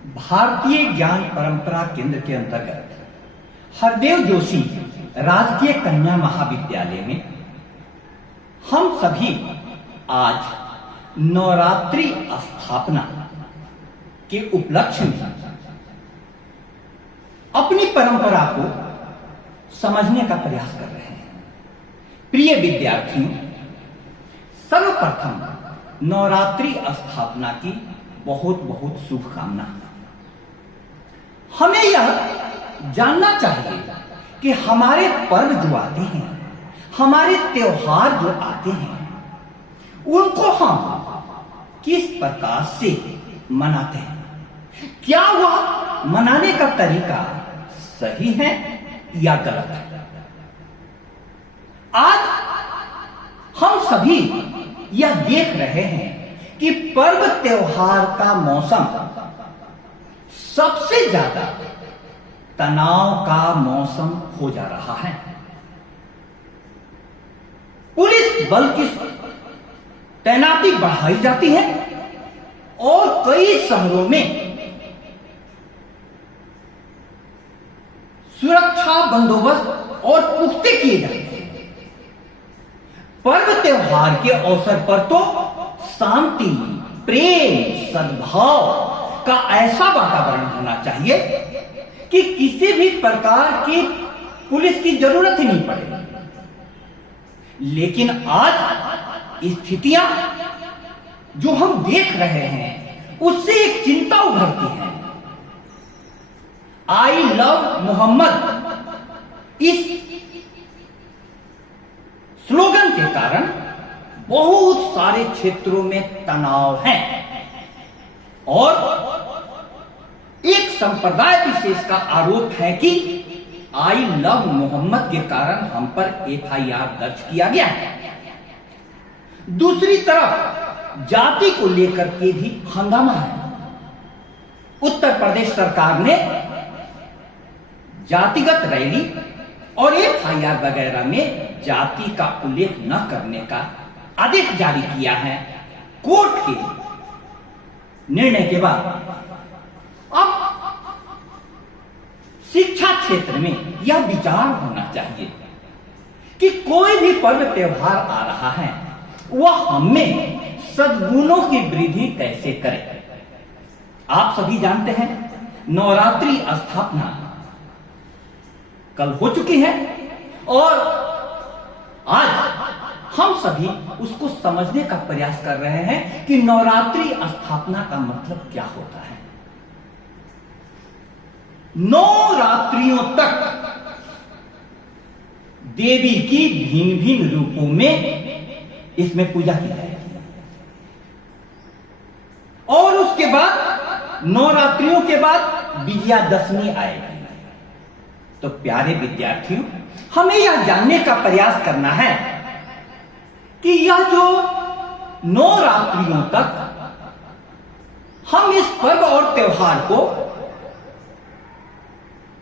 भारतीय ज्ञान परंपरा केंद्र के अंतर्गत हरदेव जोशी राजकीय कन्या महाविद्यालय में हम सभी आज नवरात्रि स्थापना के उपलक्ष्य में अपनी परंपरा को समझने का प्रयास कर रहे हैं। प्रिय विद्यार्थियों, सर्वप्रथम नवरात्रि स्थापना की बहुत बहुत शुभकामनाएं। हमें यह जानना चाहिए कि हमारे पर्व जो आते हैं, हमारे त्योहार जो आते हैं, उनको हम किस प्रकार से मनाते हैं। क्या वह मनाने का तरीका सही है या गलत है। आज हम सभी यह देख रहे हैं कि पर्व त्योहार का मौसम सबसे ज्यादा तनाव का मौसम हो जा रहा है। पुलिस बल की तैनाती बढ़ाई जाती है और कई शहरों में सुरक्षा बंदोबस्त और पुख्ते किए जाते हैं। पर्व त्योहार के अवसर पर तो शांति, प्रेम, सद्भाव का ऐसा वातावरण होना चाहिए कि किसी भी प्रकार की पुलिस की जरूरत ही नहीं पड़े। लेकिन आज स्थितियां जो हम देख रहे हैं, उससे एक चिंता उभरती है। आई लव मोहम्मद इस स्लोगन के कारण बहुत सारे क्षेत्रों में तनाव है और एक संप्रदाय विशेष का आरोप है कि आई लव मोहम्मद के कारण हम पर एफआईआर दर्ज किया गया है। दूसरी तरफ जाति को लेकर के भी हंगामा है। उत्तर प्रदेश सरकार ने जातिगत रैली और एफआईआर वगैरह में जाति का उल्लेख न करने का आदेश जारी किया है। कोर्ट के निर्णय के बाद अब शिक्षा क्षेत्र में यह विचार होना चाहिए कि कोई भी पर्व त्योहार आ रहा है, वह हमें सद्गुणों की वृद्धि कैसे करे। आप सभी जानते हैं नवरात्रि स्थापना कल हो चुकी है और आज हम सभी उसको समझने का प्रयास कर रहे हैं कि नवरात्रि स्थापना का मतलब क्या होता है। 9 रात्रियों तक देवी की भिन्न भिन्न रूपों में इसमें पूजा की जाएगी और उसके बाद नवरात्रियों के बाद विजयादशमी आएगी। तो प्यारे विद्यार्थियों, हमें यह जानने का प्रयास करना है कि यह जो 9 रात्रियों तक हम इस पर्व और त्योहार को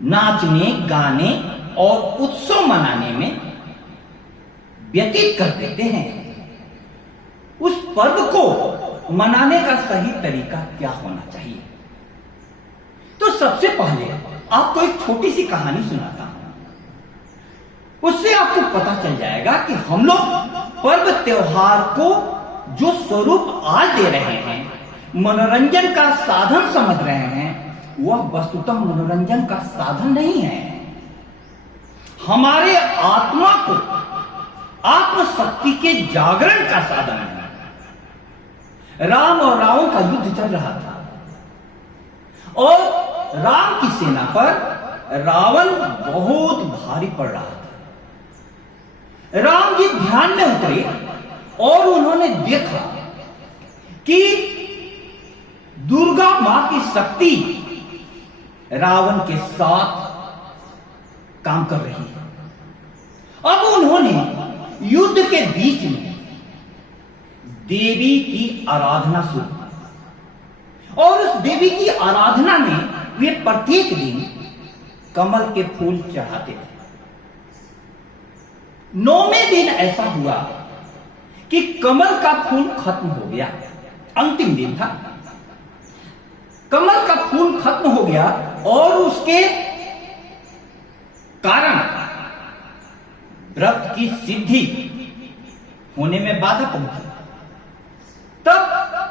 नाचने, गाने और उत्सव मनाने में व्यतीत कर देते हैं, उस पर्व को मनाने का सही तरीका क्या होना चाहिए। तो सबसे पहले आपको एक छोटी सी कहानी सुनाता हूं। उससे आपको पता चल जाएगा कि हम लोग पर्व त्योहार को जो स्वरूप आज दे रहे हैं, मनोरंजन का साधन समझ रहे हैं, वह वस्तुतः मनोरंजन का साधन नहीं है। हमारे आत्मा को आत्मशक्ति के जागरण का साधन है। राम और रावण का युद्ध चल रहा था और राम की सेना पर रावण बहुत भारी पड़ रहा था। राम जी ध्यान में उतरे और उन्होंने देखा कि दुर्गा मां की शक्ति रावण के साथ काम कर रही है। अब उन्होंने युद्ध के बीच में देवी की आराधना शुरू की और उस देवी की आराधना में वे प्रत्येक दिन कमल के फूल चढ़ाते थे। 9वें दिन ऐसा हुआ कि कमल का फूल खत्म हो गया, अंतिम दिन था। कमल का फूल खत्म हो गया और उसके कारण व्रत की सिद्धि होने में बाधा पहुंची। तब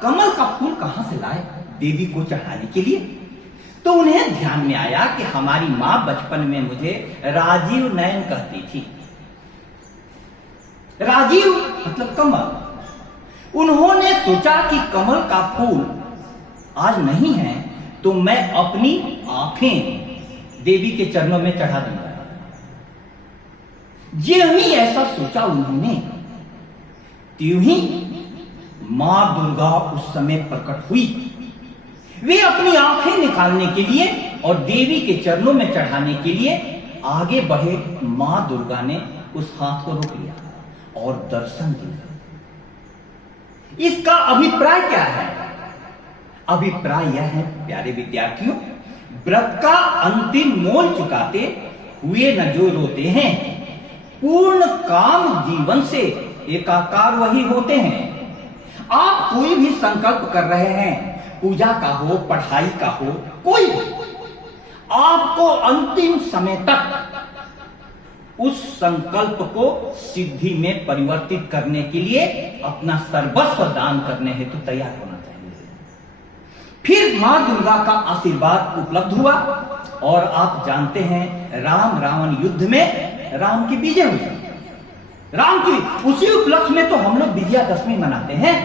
कमल का फूल कहां से लाए देवी को चढ़ाने के लिए? तो उन्हें ध्यान में आया कि हमारी मां बचपन में मुझे राजीव नयन कहती थी। राजीव मतलब कमल। उन्होंने सोचा कि कमल का फूल आज नहीं है तो मैं अपनी आंखें देवी के चरणों में चढ़ा दूंगा। ज्यों ही ऐसा सोचा उन्होंने, त्यों ही मां दुर्गा उस समय प्रकट हुई। वे अपनी आंखें निकालने के लिए और देवी के चरणों में चढ़ाने के लिए आगे बढ़े। मां दुर्गा ने उस हाथ को रोक लिया और दर्शन दिया। इसका अभिप्राय क्या है? अभिप्राय यह है प्यारे विद्यार्थियों, व्रत का अंतिम मोल चुकाते हुए न जो रोते हैं, पूर्ण काम जीवन से एकाकार वही होते हैं। आप कोई भी संकल्प कर रहे हैं, पूजा का हो, पढ़ाई का हो, कोई भी, आपको अंतिम समय तक उस संकल्प को सिद्धि में परिवर्तित करने के लिए अपना सर्वस्व दान करने हेतु तैयार होना चाहिए। फिर मां दुर्गा का आशीर्वाद उपलब्ध हुआ और आप जानते हैं राम रावण युद्ध में राम की विजय हुई। राम की उसी उपलक्ष्य में तो हम लोग विजयादशमी मनाते हैं।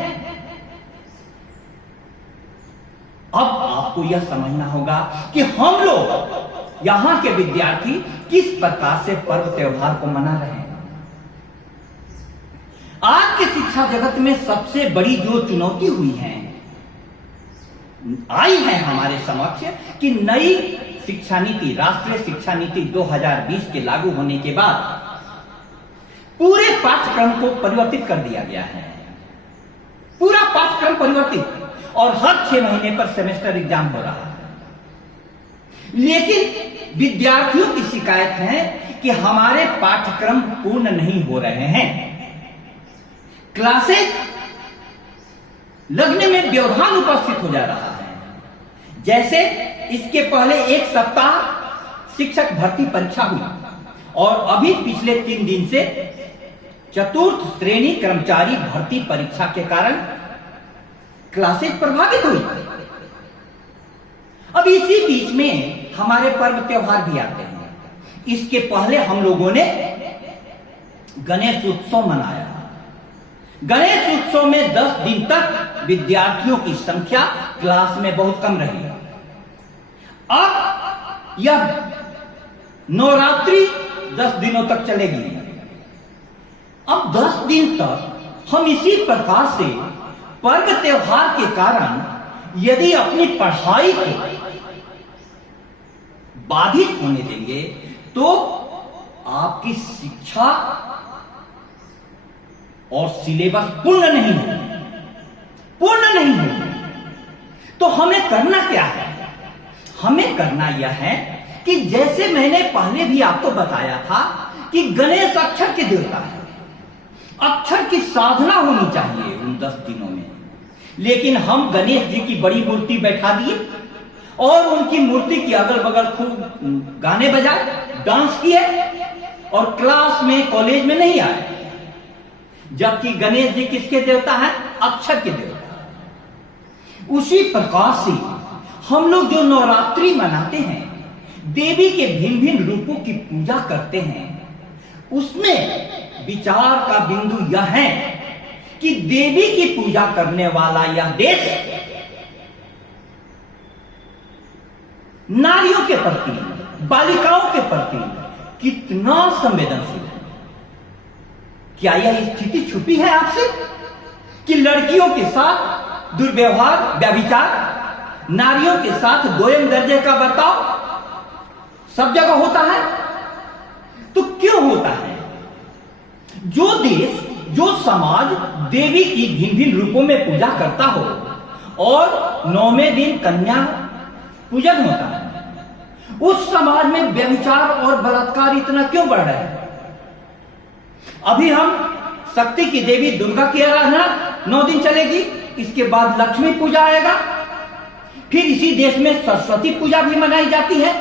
अब आपको यह समझना होगा कि हम लोग यहां के विद्यार्थी किस प्रकार से पर्व त्योहार को मना रहे हैं। आज के शिक्षा जगत में सबसे बड़ी जो चुनौती आई है हमारे समक्ष कि नई शिक्षा नीति, राष्ट्रीय शिक्षा नीति 2020 के लागू होने के बाद पूरे पाठ्यक्रम को परिवर्तित कर दिया गया है। पूरा पाठ्यक्रम परिवर्तित, और हर 6 महीने पर सेमेस्टर एग्जाम हो रहा है। लेकिन विद्यार्थियों की शिकायत है कि हमारे पाठ्यक्रम पूर्ण नहीं हो रहे हैं। क्लासेज लगने में व्यवधान उपस्थित हो जा रहा है। जैसे इसके पहले 1 सप्ताह शिक्षक भर्ती परीक्षा हुई और अभी पिछले 3 दिन से चतुर्थ श्रेणी कर्मचारी भर्ती परीक्षा के कारण क्लासेज प्रभावित हुई। अब इसी बीच में हमारे पर्व त्योहार भी आते हैं। इसके पहले हम लोगों ने गणेश उत्सव मनाया। गणेश उत्सव में 10 दिन तक विद्यार्थियों की संख्या क्लास में बहुत कम रही। अब यह नवरात्रि 10 दिनों तक चलेगी। अब 10 दिन तक हम इसी प्रकार से पर्व त्योहार के कारण यदि अपनी पढ़ाई को बाधित होने देंगे तो आपकी शिक्षा और सिलेबस पूर्ण नहीं होगी। तो हमें करना क्या है? हमें करना यह है कि जैसे मैंने पहले भी आपको बताया था कि गणेश अक्षर के देवता है, अक्षर की साधना होनी चाहिए उन 10 दिनों में। लेकिन हम गणेश जी की बड़ी मूर्ति बैठा दिए और उनकी मूर्ति की अगल बगल खूब गाने बजाए, डांस किए और क्लास में, कॉलेज में नहीं आए। जबकि गणेश जी किसके देवता हैं? अक्षर के देवता। उसी प्रकार से हम लोग जो नवरात्रि मनाते हैं, देवी के भिन्न भिन्न रूपों की पूजा करते हैं, उसमें विचार का बिंदु यह है कि देवी की पूजा करने वाला यह देश नारियों के प्रति, बालिकाओं के प्रति कितना संवेदनशील है। क्या यह स्थिति छुपी है आपसे कि लड़कियों के साथ दुर्व्यवहार, व्यभिचार, नारियों के साथ दोयम दर्जे का बर्ताव सब जगह होता है? तो क्यों होता है? जो देश, जो समाज देवी की भिन्न भिन्न रूपों में पूजा करता हो और 9वें दिन कन्या पूजन होता है, उस समाज में व्यभिचार और बलात्कार इतना क्यों बढ़ रहा है? अभी हम शक्ति की देवी दुर्गा की आराधना 9 दिन चलेगी, इसके बाद लक्ष्मी पूजा आएगा, फिर इसी देश में सरस्वती पूजा भी मनाई जाती है।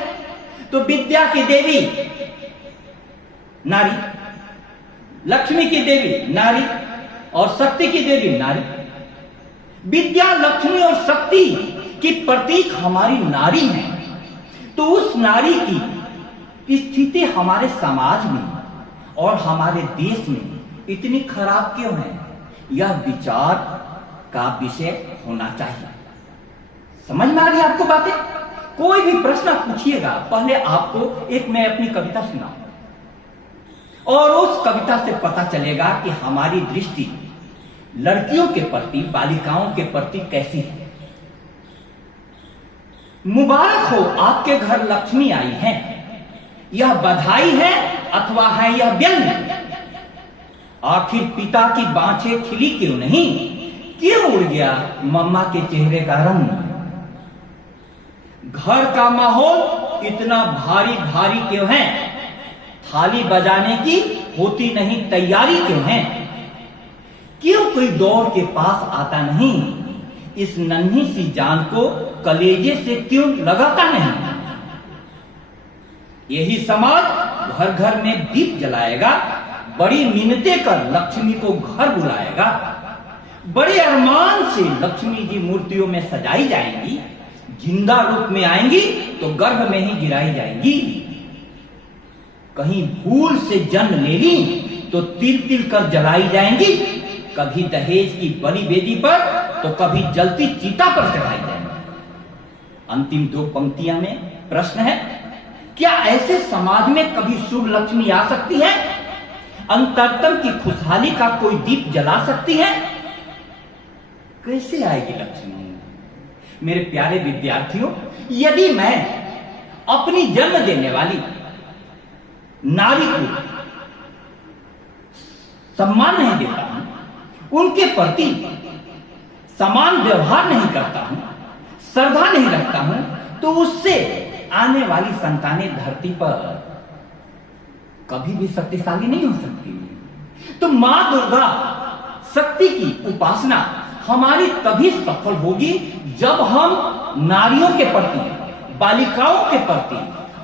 तो विद्या की देवी नारी, लक्ष्मी की देवी नारी और शक्ति की देवी नारी। विद्या, लक्ष्मी और शक्ति की प्रतीक हमारी नारी है। तो उस नारी की स्थिति हमारे समाज में और हमारे देश में इतनी खराब क्यों है, यह विचार का विषय होना चाहिए। समझ में आ रही आपको बातें? कोई भी प्रश्न पूछिएगा, पहले आपको एक मैं अपनी कविता सुनाऊं और उस कविता से पता चलेगा कि हमारी दृष्टि लड़कियों के प्रति, बालिकाओं के प्रति कैसी है। मुबारक हो आपके घर लक्ष्मी आई है, यह बधाई है अथवा है यह व्यंग। आखिर पिता की बाँछें खिली क्यों नहीं, क्यों उड़ गया मम्मा के चेहरे का रंग। घर का माहौल इतना भारी भारी क्यों है, थाली बजाने की होती नहीं तैयारी क्यों है। क्यों कोई दौड़ के पास आता नहीं, इस नन्ही सी जान को कलेजे से क्यों लगाता नहीं। यही समाज घर घर में दीप जलाएगा, बड़ी मिन्नतें कर लक्ष्मी को घर बुलाएगा। बड़े अरमान से लक्ष्मी जी मूर्तियों में सजाई जाएंगी, जिंदा रूप में आएंगी तो गर्भ में ही गिराई जाएंगी। कहीं भूल से जन्म ले ली तो तिल तिल कर जलाई जाएंगी। कभी दहेज की बलि वेदी पर तो कभी जलती चीता पर चढ़ाई जाएंगी। अंतिम दो पंक्तियां में प्रश्न है, क्या ऐसे समाज में कभी शुभ लक्ष्मी आ सकती है? अंतरतम की खुशहाली का कोई दीप जला सकती है? कैसे आएगी लक्ष्मी? मेरे प्यारे विद्यार्थियों, यदि मैं अपनी जन्म देने वाली नारी को सम्मान नहीं देता हूं, उनके प्रति समान व्यवहार नहीं करता हूं, श्रद्धा नहीं रखता हूं, तो उससे आने वाली संतानें धरती पर कभी भी शक्तिशाली नहीं हो सकती। तो मां दुर्गा शक्ति की उपासना हमारी तभी सफल होगी जब हम नारियों के प्रति, बालिकाओं के प्रति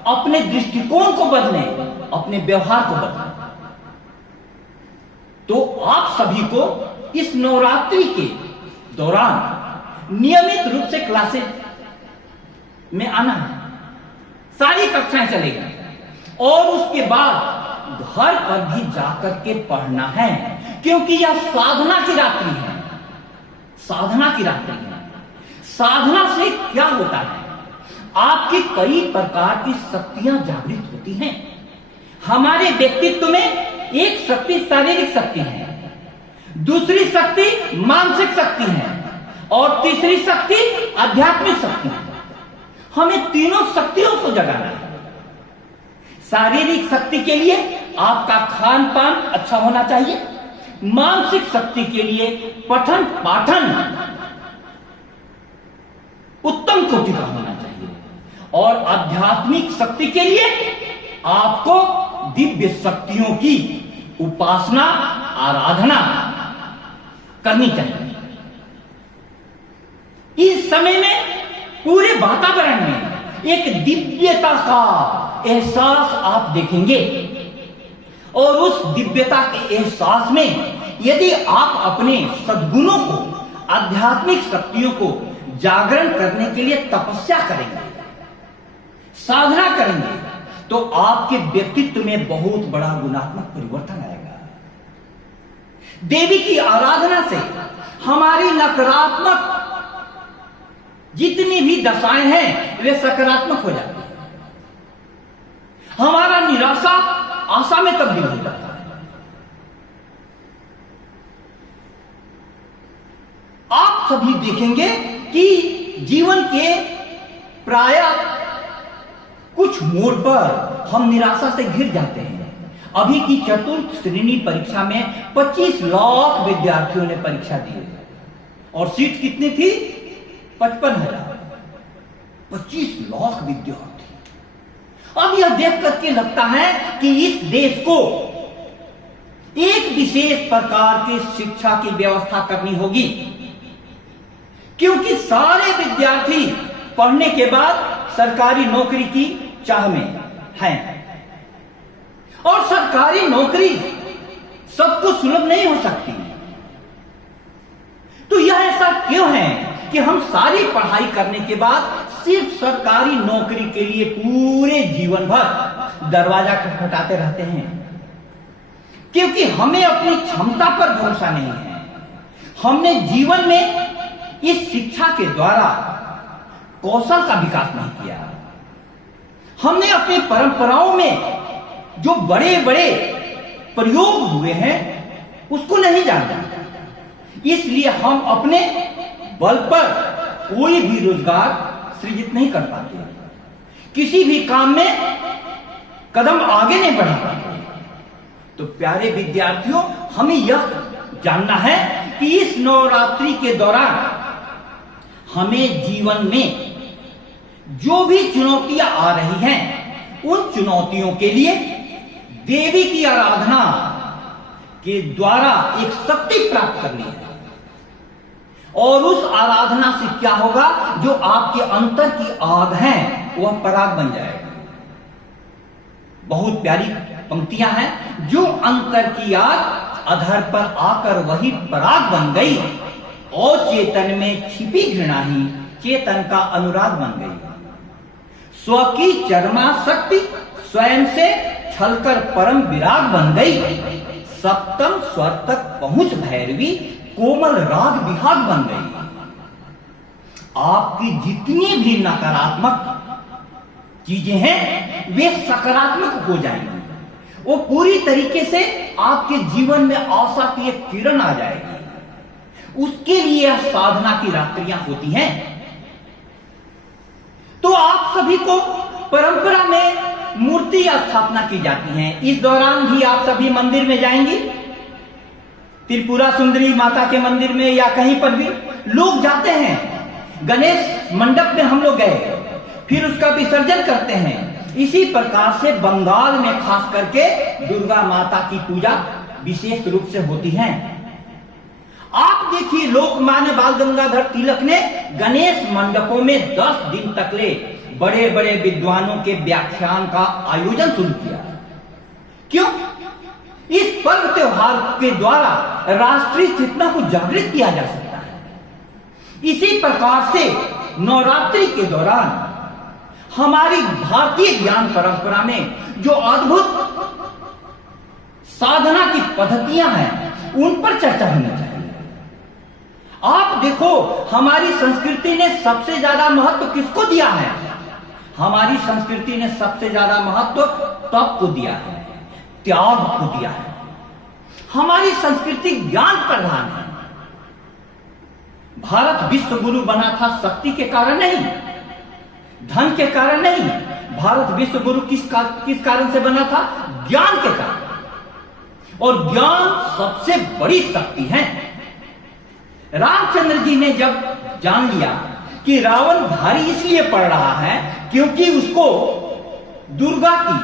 अपने दृष्टिकोण को बदलें, अपने व्यवहार को बदलें। तो आप सभी को इस नवरात्रि के दौरान नियमित रूप से क्लासेस में आना है, सारी कक्षाएं चलेगी और उसके बाद घर पर भी जाकर के पढ़ना है, क्योंकि यह साधना की रात्रि है। साधना की रात्रि है। साधना से क्या होता है, आपकी कई प्रकार की शक्तियां जागृत होती हैं। हमारे व्यक्तित्व में एक शक्ति शारीरिक शक्ति है, दूसरी शक्ति मानसिक शक्ति है और तीसरी शक्ति आध्यात्मिक शक्ति है। हमें तीनों शक्तियों को जगाना है। शारीरिक शक्ति के लिए आपका खान पान अच्छा होना चाहिए, मानसिक शक्ति के लिए पठन पाठन उत्तम कोटि का होना चाहिए और आध्यात्मिक शक्ति के लिए आपको दिव्य शक्तियों की उपासना, आराधना करनी चाहिए। इस समय में पूरे वातावरण में एक दिव्यता का एहसास आप देखेंगे और उस दिव्यता के एहसास में यदि आप अपने सद्गुणों को, आध्यात्मिक शक्तियों को जागरण करने के लिए तपस्या करेंगे, साधना करेंगे, तो आपके व्यक्तित्व में बहुत बड़ा गुणात्मक परिवर्तन आएगा। देवी की आराधना से हमारी नकारात्मक जितनी भी दशाएं हैं वे सकारात्मक हो जाती है। हमारा निराशा आशा में तब्दील हो जाता है। आप सभी देखेंगे कि जीवन के प्रायः कुछ मोड़ पर हम निराशा से घिर जाते हैं। अभी की चतुर्थ श्रेणी परीक्षा में 25 लाख विद्यार्थियों ने परीक्षा दी और सीट कितनी थी? 55,000। 25 लाख विद्यार्थी। अब यह देख करके लगता है कि इस देश को एक विशेष प्रकार की शिक्षा की व्यवस्था करनी होगी, क्योंकि सारे विद्यार्थी पढ़ने के बाद सरकारी नौकरी की चाह में हैं और सरकारी नौकरी सबको सुलभ नहीं हो सकती। तो यह ऐसा क्यों है कि हम सारी पढ़ाई करने के बाद सिर्फ सरकारी नौकरी के लिए पूरे जीवन भर दरवाजा खटखटाते रहते हैं? क्योंकि हमें अपनी क्षमता पर भरोसा नहीं है। हमने जीवन में इस शिक्षा के द्वारा कौशल का विकास नहीं किया। हमने अपनी परंपराओं में जो बड़े बड़े प्रयोग हुए हैं उसको नहीं जाना, इसलिए हम अपने बल पर कोई भी रोजगार सृजित नहीं कर पाते, किसी भी काम में कदम आगे नहीं बढ़ा पाते। तो प्यारे विद्यार्थियों, हमें यह जानना है कि इस नवरात्रि के दौरान हमें जीवन में जो भी चुनौतियां आ रही हैं, उन चुनौतियों के लिए देवी की आराधना के द्वारा एक शक्ति प्राप्त करनी है। और उस आराधना से क्या होगा, जो आपके अंतर की आग है वह पराग बन जाएगी। बहुत प्यारी पंक्तियां हैं। जो अंतर की आग अधर पर आकर वही पराग बन गई, और चेतन में छिपी घृणा ही चेतन का अनुराग बन गई। स्व की चरमा शक्ति स्वयं से छलकर परम विराग बन गई। सप्तम स्वर तक पहुंच भैरवी कोमल राग विहाग बन गई। आपकी जितनी भी नकारात्मक चीजें हैं वे सकारात्मक हो जाएंगी। वो पूरी तरीके से आपके जीवन में आशा की एक किरण आ जाएगी। उसके लिए साधना की रात्रियां होती हैं। तो आप सभी को परंपरा में मूर्ति स्थापना की जाती है। इस दौरान भी आप सभी मंदिर में जाएंगे, त्रिपुरा सुंदरी माता के मंदिर में या कहीं पर भी लोग जाते हैं। गणेश मंडप में हम लोग गए, फिर उसका विसर्जन करते हैं। इसी प्रकार से बंगाल में खास करके दुर्गा माता की पूजा विशेष रूप से होती है। आप देखिए, लोकमान्य बाल गंगाधर तिलक ने गणेश मंडपों में 10 दिन तक ले बड़े बड़े विद्वानों के व्याख्यान का आयोजन शुरू किया। क्यों? इस पर्व त्योहार के द्वारा राष्ट्रीय चेतना को जागृत किया जा सकता है। इसी प्रकार से नवरात्रि के दौरान हमारी भारतीय ज्ञान परंपरा में जो अद्भुत साधना की पद्धतियां हैं उन पर चर्चा होनी चाहिए। आप देखो, हमारी संस्कृति ने सबसे ज्यादा महत्व किसको दिया है? हमारी संस्कृति ने सबसे ज्यादा महत्व तप को दिया है, त्याग को दिया है। हमारी संस्कृति ज्ञान प्रधान है। भारत विश्व गुरु बना था शक्ति के कारण नहीं, धन के कारण नहीं। भारत विश्व गुरु किस कारण से बना था? ज्ञान के कारण। और ज्ञान सबसे बड़ी शक्ति है। रामचंद्र जी ने जब जान लिया कि रावण भारी इसलिए पड़ रहा है क्योंकि उसको दुर्गा की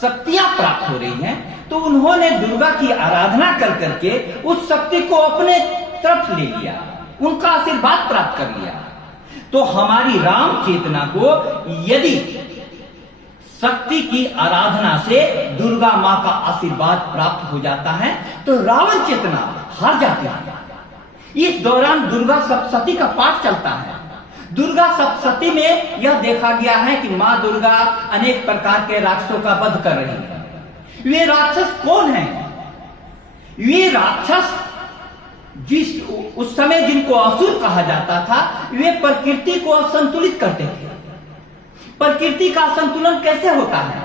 शक्तियां प्राप्त हो रही हैं, तो उन्होंने दुर्गा की आराधना कर करके उस शक्ति को अपने तरफ ले लिया, उनका आशीर्वाद प्राप्त कर लिया। तो हमारी राम चेतना को यदि शक्ति की आराधना से दुर्गा मां का आशीर्वाद प्राप्त हो जाता है तो रावण चेतना हार जाती है। इस दौरान दुर्गा सप्तशती का पाठ चलता है। दुर्गा सप्तशती में यह देखा गया है कि मां दुर्गा अनेक प्रकार के राक्षसों का वध कर रही है। वे राक्षस कौन हैं? वे राक्षस उस समय जिनको असुर कहा जाता था, वे प्रकृति को असंतुलित करते थे। प्रकृति का संतुलन कैसे होता है?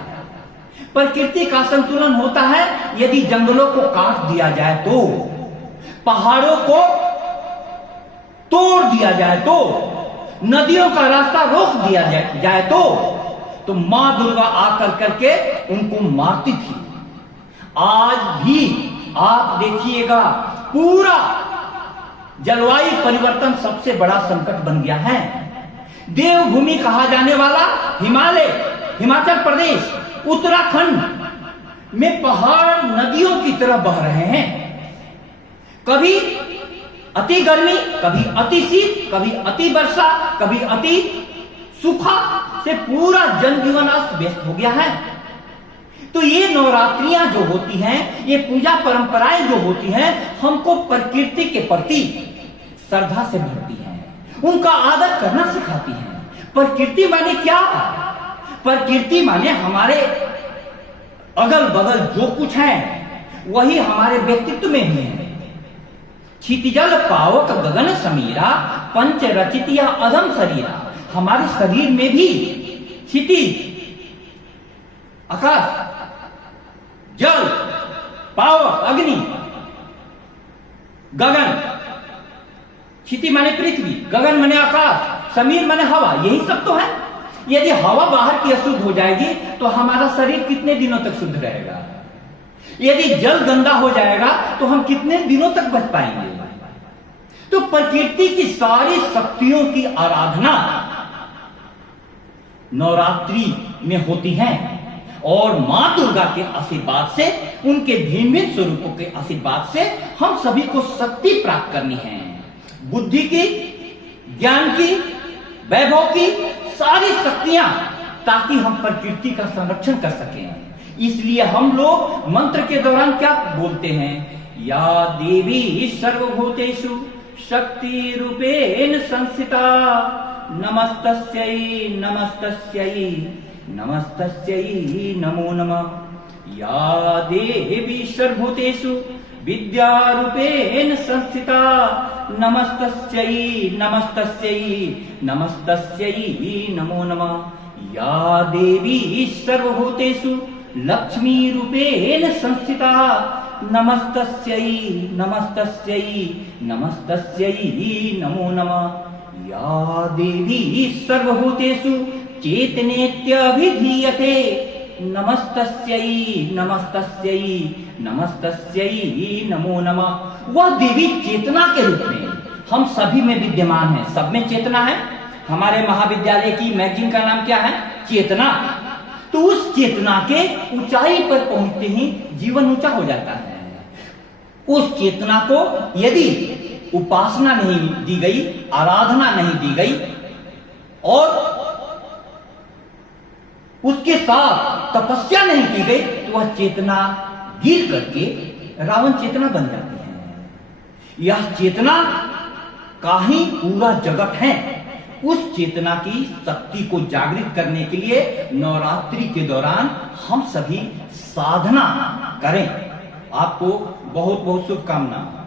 प्रकृति का संतुलन होता है यदि जंगलों को काट दिया जाए तो, पहाड़ों को तोड़ दिया जाए तो, नदियों का रास्ता रोक दिया जाए तो मां दुर्गा आकर करके उनको मारती थी। आज भी आप देखिएगा, पूरा जलवायु परिवर्तन सबसे बड़ा संकट बन गया है। देवभूमि कहा जाने वाला हिमालय, हिमाचल प्रदेश, उत्तराखंड में पहाड़ नदियों की तरह बह रहे हैं। कभी अति गर्मी, कभी अति शीत, कभी अति वर्षा, कभी अति सूखा से पूरा जनजीवन अस्त व्यस्त हो गया है। तो ये नवरात्रियां जो होती हैं, ये पूजा परंपराएं जो होती हैं, हमको प्रकृति के प्रति श्रद्धा से भरती हैं, उनका आदर करना सिखाती हैं। प्रकृति माने क्या? प्रकृति माने हमारे अगल बगल जो कुछ है वही हमारे व्यक्तित्व में ही है। क्षितिजल पावक गगन समीरा, पंच रचितिया अधम शरीरा। हमारे शरीर में भी क्षितिज, आकाश, जल, पावक अग्नि, गगन, क्षिति माने पृथ्वी, गगन माने आकाश, समीर माने हवा, यही सब तो है। यदि हवा बाहर की अशुद्ध हो जाएगी तो हमारा शरीर कितने दिनों तक शुद्ध रहेगा? यदि जल गंदा हो जाएगा तो हम कितने दिनों तक बच पाएंगे? तो प्रकृति की सारी शक्तियों की आराधना नवरात्रि में होती है और मां दुर्गा के आशीर्वाद से, उनके भिन्न भिन्न स्वरूपों के आशीर्वाद से हम सभी को शक्ति प्राप्त करनी है। बुद्धि की, ज्ञान की, वैभव की सारी शक्तियां, ताकि हम प्रकृति का संरक्षण कर सकें। इसलिए हम लोग मंत्र के दौरान क्या बोलते हैं? या देवी सर्वभूतेषु शक्ति रूपेण संस्थिता, नमस्तस्यै नमस्तस्यै नमस्तस्यै नमो नमः। या देवी सर्वभूतेषु विद्या रूपेण संस्थिता, नमस्तस्यै नमस्तस्यै नमस्तस्यै नमो नमः। या देवी सर्वभूतेषु लक्ष्मी रूपेण संस्थिता, नमस्तस्यै नमस्तस्यै नमस्तस्यै नमो नमः। या देवी सर्वभूतेषु चेतनेत्यभिधीयते, नमस्तस्यै नमस्तस्यै नमस्तस्यै नमो नमः। वह देवी चेतना के रूप में हम सभी में विद्यमान है। सब में चेतना है। हमारे महाविद्यालय की मैगजीन का नाम क्या है? चेतना। तो उस चेतना के ऊंचाई पर पहुंचते ही जीवन ऊंचा हो जाता है। उस चेतना को यदि उपासना नहीं दी गई, आराधना नहीं दी गई और उसके साथ तपस्या नहीं की गई, तो वह चेतना गिर करके रावण चेतना बन जाती है। यह चेतना का ही पूरा जगत है। उस चेतना की शक्ति को जागृत करने के लिए नवरात्रि के दौरान हम सभी साधना करें। आपको बहुत बहुत शुभकामनाएं।